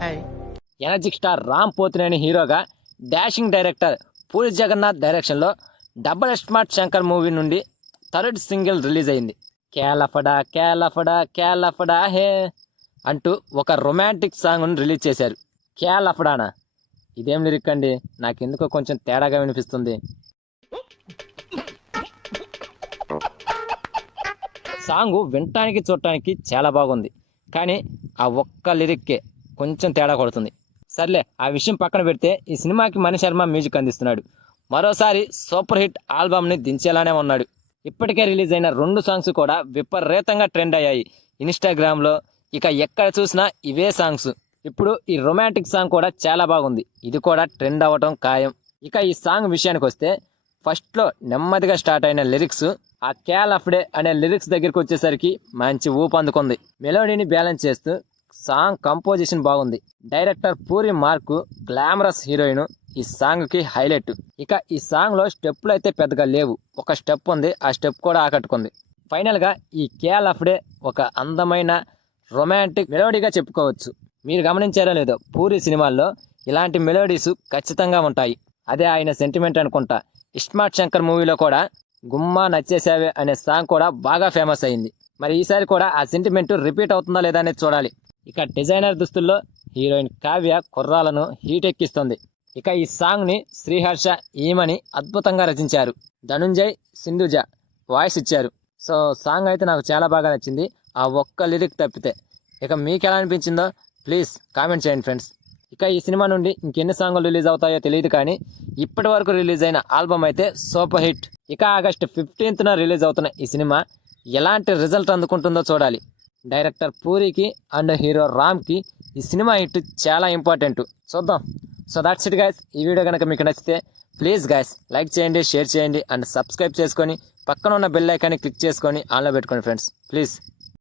Hi. Energetic star Ram Pothineni హీరోగా dashing director Puri Jagannadh డైరెక్షన్లో double smart Shankar movie నుండి థర్డ్ సింగిల్ రిలీజ్ అయింది. కేలఫడా కేలఫడా కేలఫడా హే అంటూ ఒక రొమాంటిక్ సాంగ్ను రిలీజ్ చేశారు. కేలఫడానా, ఇదేం లిరిక్ అండి, నాకెందుకో కొంచెం తేడాగా వినిపిస్తుంది. సాంగ్ వినటానికి చూడటానికి చాలా బాగుంది, కానీ ఆ ఒక్క లిరిక్కే కొంచెం తేడా కొడుతుంది. సర్లే, ఆ విషయం పక్కన పెడితే ఈ సినిమాకి మణి శర్మ మ్యూజిక్ అందిస్తున్నాడు. మరోసారి సూపర్ హిట్ ఆల్బమ్ని దించేలానే ఉన్నాడు. ఇప్పటికే రిలీజ్ అయిన 2 సాంగ్స్ కూడా విపరీతంగా ట్రెండ్ అయ్యాయి ఇన్స్టాగ్రామ్లో. ఇక ఎక్కడ చూసినా ఇవే సాంగ్స్. ఇప్పుడు ఈ రొమాంటిక్ సాంగ్ కూడా చాలా బాగుంది, ఇది కూడా ట్రెండ్ అవ్వటం ఖాయం. ఇక ఈ సాంగ్ విషయానికి వస్తే ఫస్ట్లో నెమ్మదిగా స్టార్ట్ అయిన లిరిక్స్ ఆ కేల్ ఆఫ్ డే అనే లిరిక్స్ దగ్గరికి వచ్చేసరికి మంచి ఊపు అందుకుంది. మెలోడీని బ్యాలెన్స్ చేస్తూ సాంగ్ కంపోజిషన్ బాగుంది. Director puri mark glamorous heroine ఈ సాంగ్కి హైలైట్. ఇక ఈ సాంగ్లో స్టెప్పులు అయితే పెద్దగా లేవు, ఒక స్టెప్ ఉంది, ఆ స్టెప్ కూడా ఆకట్టుకుంది. ఫైనల్గా ఈ కేల్ ఆఫ్ డే ఒక అందమైన రొమాంటిక్ మెలోడీగా చెప్పుకోవచ్చు. మీరు గమనించారో లేదో, పూరి సినిమాల్లో ఇలాంటి మెలోడీస్ ఖచ్చితంగా ఉంటాయి. అదే ఆయన సెంటిమెంట్ అనుకుంటా. స్మార్ట్ శంకర్ మూవీలో కూడా గుమ్మా నచ్చేసావే అనే సాంగ్ కూడా బాగా ఫేమస్ అయింది. మరి ఈసారి కూడా ఆ సెంటిమెంట్ రిపీట్ అవుతుందా లేదా అనేది చూడాలి. ఇక డిజైనర్ దుస్తుల్లో హీరోయిన్ కావ్య కుర్రాలను హీట్ ఎక్కిస్తుంది. ఇక ఈ సాంగ్ని శ్రీహర్ష ఈమని అద్భుతంగా రచించారు. ధనుంజయ్ సింధుజ వాయిస్ ఇచ్చారు. సో సాంగ్ అయితే నాకు చాలా బాగా నచ్చింది, ఆ ఒక్క లిరిక్ తప్పితే. ఇక మీకు ఎలా అనిపించిందో ప్లీజ్ కామెంట్ చేయండి ఫ్రెండ్స్. ఇక ఈ సినిమా నుండి ఇంకెన్ని సాంగులు రిలీజ్ అవుతాయో తెలియదు, కానీ ఇప్పటి వరకు రిలీజ్ అయిన ఆల్బమ్ అయితే సూపర్ హిట్. ఇక ఆగస్టు 15న రిలీజ్ అవుతున్న ఈ సినిమా ఎలాంటి రిజల్ట్ అందుకుంటుందో చూడాలి. డైరెక్టర్ పూరికి అండ్ హీరో రామ్కి ఈ సినిమా హిట్ చాలా ఇంపార్టెంట్. చూద్దాం. So that's it guys. ఈ వీడియో కనుక మీకు నచ్చితే ప్లీజ్ గైస్ లైక్ చేయండి, షేర్ చేయండి అండ్ సబ్స్క్రైబ్ చేసుకొని పక్కన ఉన్న బెల్ ఐకాన్ని క్లిక్ చేసుకొని ఆన్లో పెట్టుకోండి ఫ్రెండ్స్, ప్లీజ్.